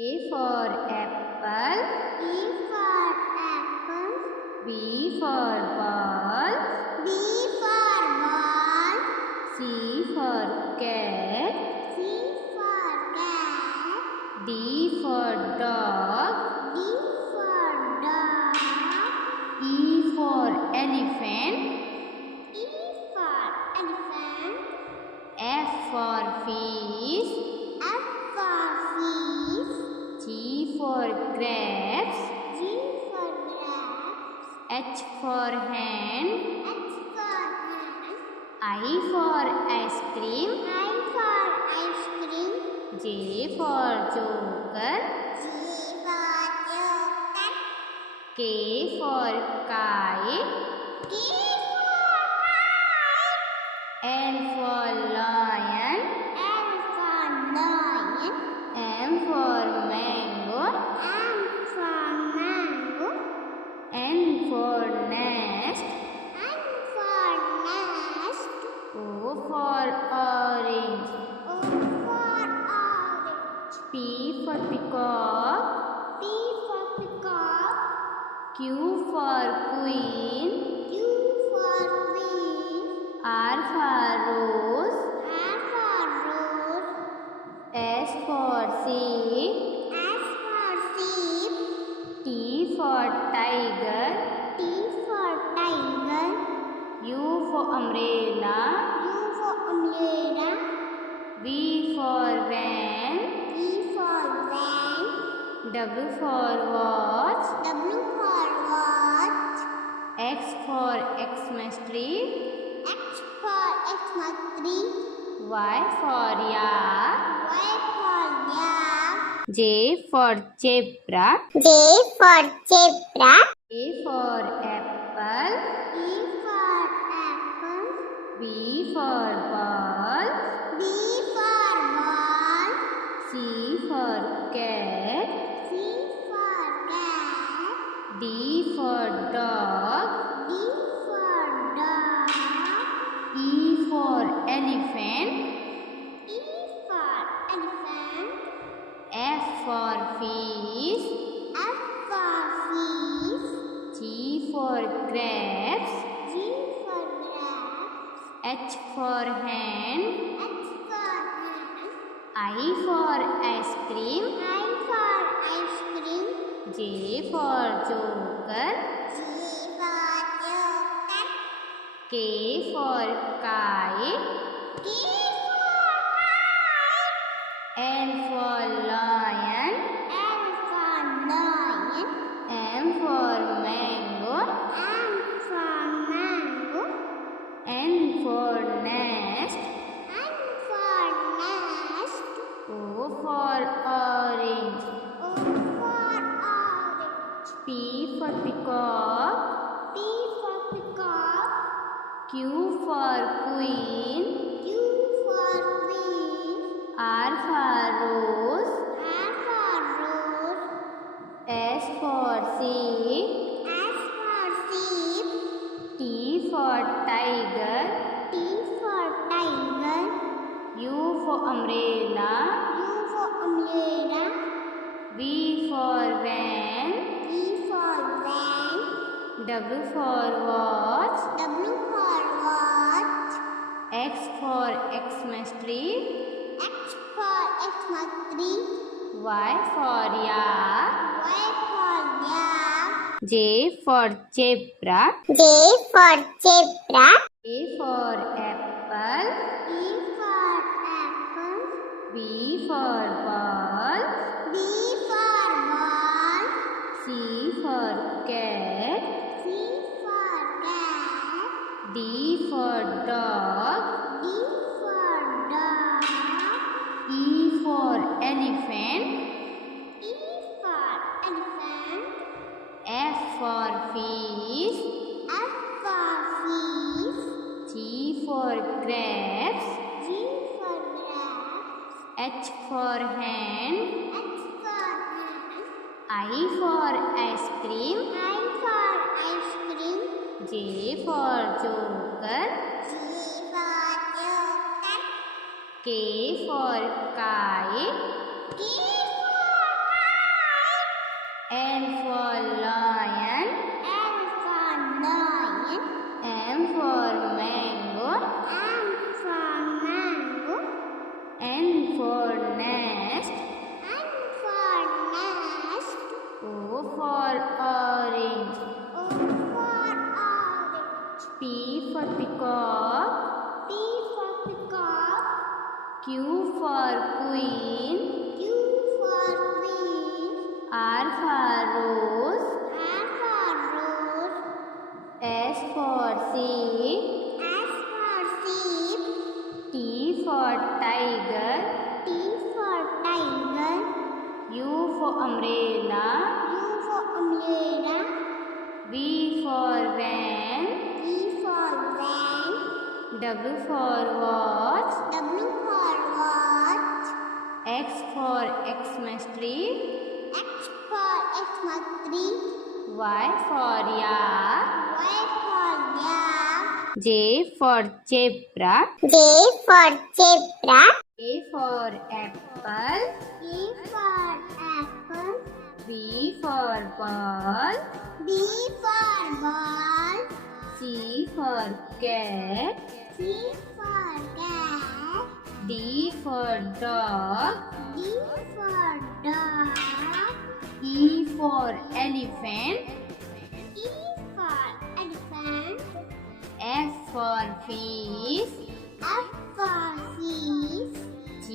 A for apple. E for apple. B for ball. B for ball. C for cat. C for cat. D for dog. D for dog. E for elephant. E for elephant. F for fish. F for fish. G for grapes. G for grapes. H for hen. H for hen. I for ice cream. I for ice cream. J for joker. G for joker. K for kite. K for kite. L for lion. L for lion. M for mango. M for mango. N for nest. N for nest. O for orange. O for orange. P for peacock. P for peacock. Q for queen. Q for queen. R for rose. R for rose. S for sheep. S for sheep. T for tiger. T for tiger. U for umbrella. U for umbrella. V for van. V for van. W for watch. W for watch. X for Xmas tree. X for Xmas tree. Y for yak. Y for yak. J for zebra. J for zebra. A for apple. E for apple. B for ball. B for ball. C for cat. C for cat. D for dog. D for dog. E for elephant. E for elephant. F for fish. F for fish. G for grapes. G for grapes. H for hen. H for hen. I for ice cream. I for ice cream. J for joker. G for joker. K for kite. K for kite. L for lion. L for lion. M for mango. M for mango. N for nest. N for nest. O for orange. O for orange. P for peacock. P for peacock. Q for queen. Q for queen. R for rose. R for rose. S for sheep. S for sheep. T for tiger. T for tiger. U for umbrella. U for umbrella. V for van. V for van. W for watch. W for watch. X for Xmas tree. X for Xmas tree. Y for yak. Y for yak. J for zebra. J for zebra. A for apple. E for apple. B for ball. B for ball. C for cat. C for cat. D for dog. D for dog. E for elephant. E for elephant. F for fish. F for fish. G for grapes. G for grapes. H for hen. H for hen. I for ice cream. I for ice cream. J for joker. G for joker. K for kite. K for L for lion. L for lion. M for mango. M for mango. N for nest. N for nest. O for orange. O for orange. P for peacock. P for peacock. Q for queen. Q for queen. R for rose. R for rose. S for sheep. S for sheep. T for tiger. T for tiger. U for umbrella. U for umbrella. V for van. V for van. W for watch. W for watch. X for Xmas tree. X for Xmas tree. Y for yak. Y for yak. J for zebra. J for zebra. A for apple. A for apple. B for ball. B for ball. C for cat. C for cat. D for dog. D for dog. E for elephant. E for elephant. F for fish. F for fish. G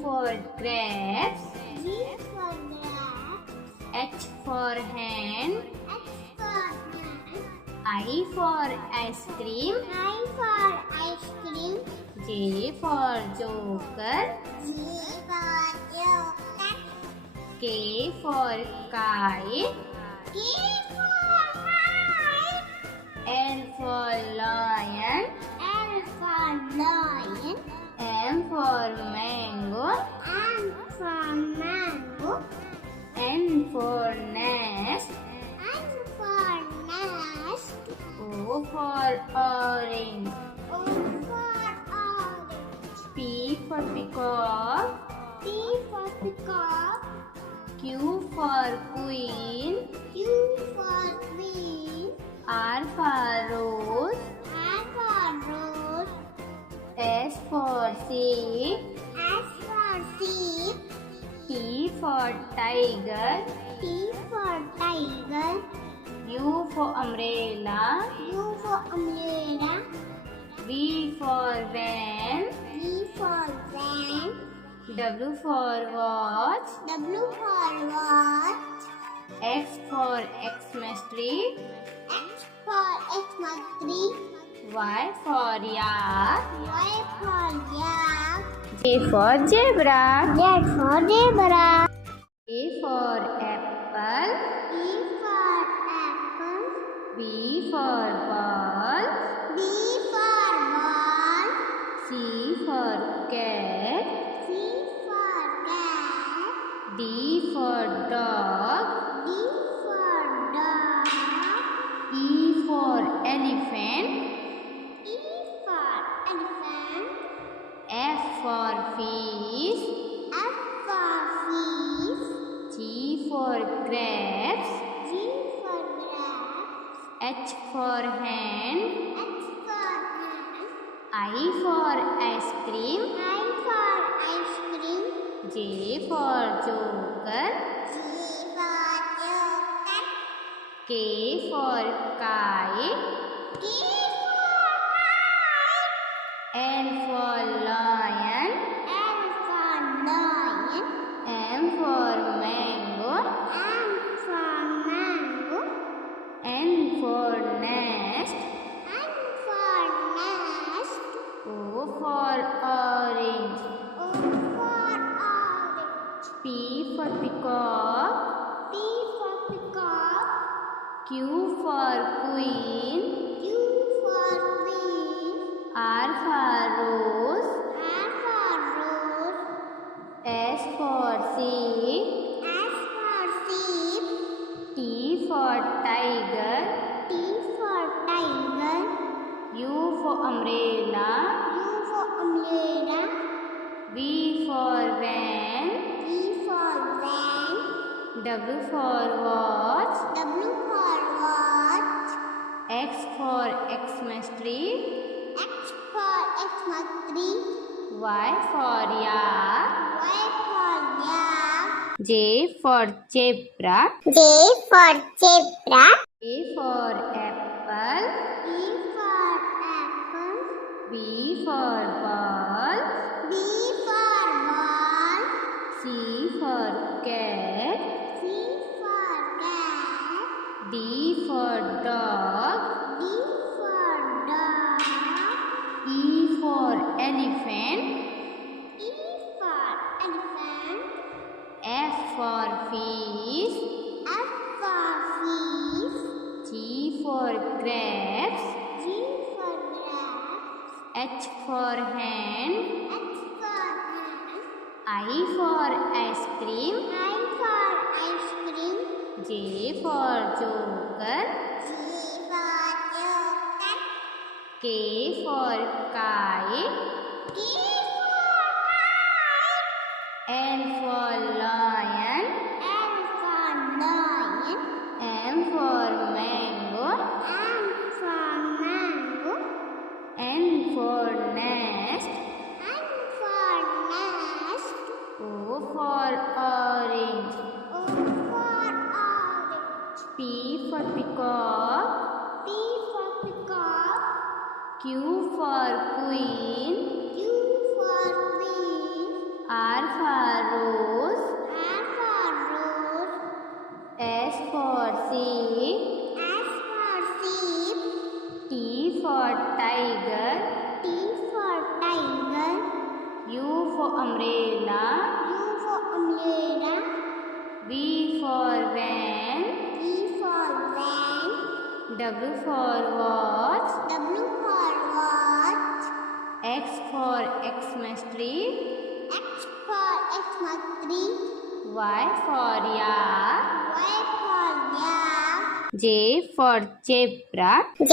for grapes. G for grapes. H for hen. H for hen. I for ice cream. I for ice cream. J for joker. J for joker. K for kite. K for kite. L for lion. L for lion. M for mango. M for mango. N for nest. N for nest. O for orange. O for orange. P for peacock. P for peacock. Q for queen. Q for queen. R for rose. R for rose. S for sheep. S for sheep. T for tiger. T for tiger. U for umbrella. U for umbrella. V for van. V for van. W for watch. W for watch. X for Xmas tree. X for Xmas tree. Y for yak. Y for yak. Z for zebra. Z for zebra. A for apple. E for apple. B for ball. B for ball. C for cat. C for cat. D for dog. D for dog. E for elephant. E for elephant. F for fish. F for fish. G for grapes. G for grapes. H for hen. H for hen. I for ice cream. I for ice cream. J for joker. G for joker. K for kite. K for kite. L for lion. L for lion. M for mango. M for mango. N for nest. N for nest. O for orange. O for orange. P for peacock. P for peacock. Q for queen. Q for queen. R for rose. R for rose. S for sheep. S for sheep. T for tiger. T for tiger. U for umbrella. U for umbrella. V for van. V for van. W for watch. W for watch. X for Xmas tree. X for Xmas tree. Y for yak. Y for yak. J for zebra. J for zebra. A for apple. E for apple. B for ball. B for ball. C for cat. C for cat. D for dog. D for dog. E for elephant. E for elephant. F for fish. F for fish. G for grapes. G for grapes. H for hen. H for hen. I for ice cream. I for ice cream. J for joker. G for joker. K for kite. K for kite. L for lion. L for lion. M for mango. M for mango. N for nest. N for nest. O for orange. O for orange. P for peacock. P for peacock. Q for queen. Q for queen. R for rose. R for rose. S for sheep. S for sheep. T for tiger. T for tiger. U for umbrella. U for umbrella. V for van. V for van. W for watch. W for watch. X for Xmas tree. X for Xmas tree. Y for yak. Y for yak. J for zebra. J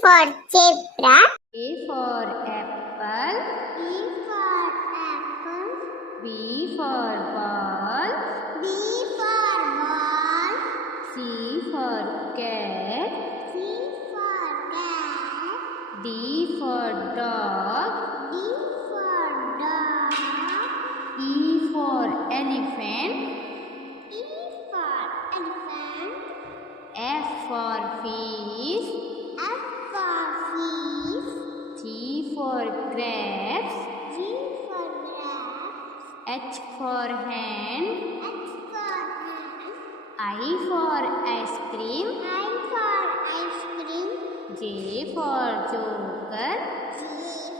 for zebra. A for apple. E for apple. B for ball. B for ball. C for cat. C for cat. D for dog. D for dog. E for elephant. E for elephant. F for fish. F for fish. G for grapes. G for grapes. H for hen. H for hen. I for ice cream. I for ice cream. J for joker. G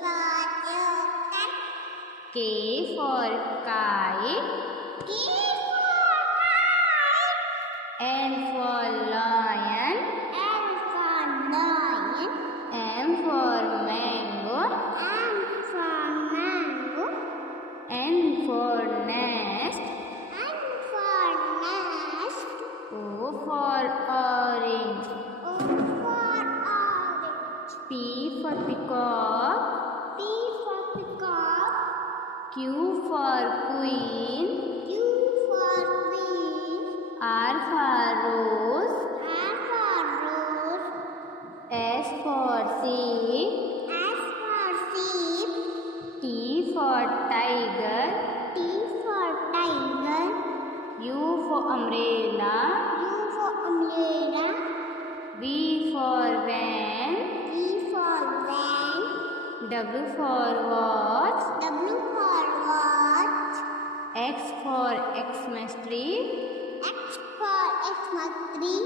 for joker. K for kite. K for kite. L for lion. L for lion. M for mango. M for mango. N for nest. N for nest. O for orange. O for orange. P for peacock. P for peacock. Q for queen. Q for queen. R for rose. R for rose. S for sheep. S for sheep. T for tiger. T for tiger. U for umbrella. U for umbrella. V for van. V for van. W for watch. W for watch. X for Xmas tree. X for Xmas tree.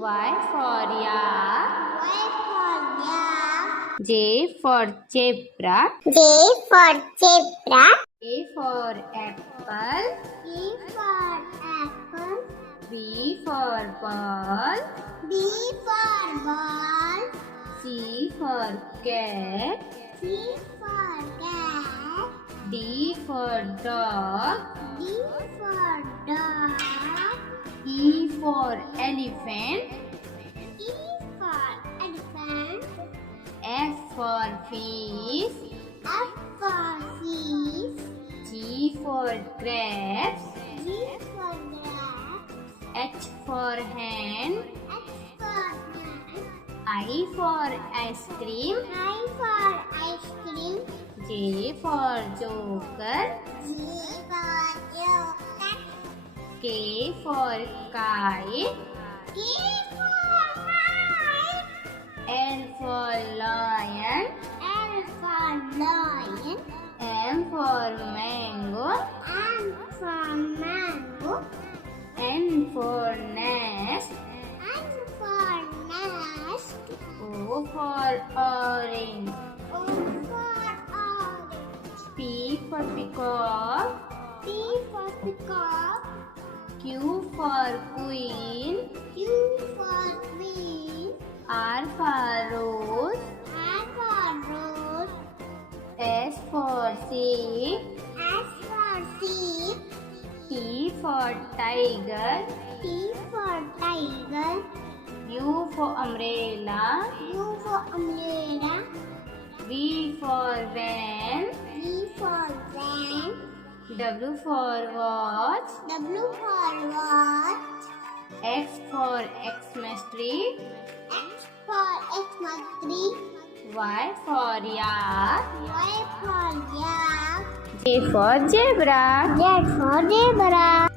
Y for yak. Y for yak. J for zebra. J for zebra. A for apple. A for apple. B for ball. B for ball. C for cat. C for cat. D for dog. D for dog. E for elephant. E for elephant. F for fish. F for fish. G for grapes. G for grapes. H for hen. H for hen. I for ice cream. I for ice cream. J for joker. G for joker. K for kite. K for kite. L for lion. L for lion. M for mango. M for mango. N for nest. N for nest. O for orange. O for orange. P for peacock. P for peacock. Q for queen. Q for queen. R for rose. R for rose. S for sheep. S for sheep. T for tiger. T for tiger. U for umbrella. U for umbrella. V for van. V for van. W for watch. W for watch. X for Xmas tree. X for Xmas tree. Y for yak. Y for yak. Z for zebra. Z for zebra.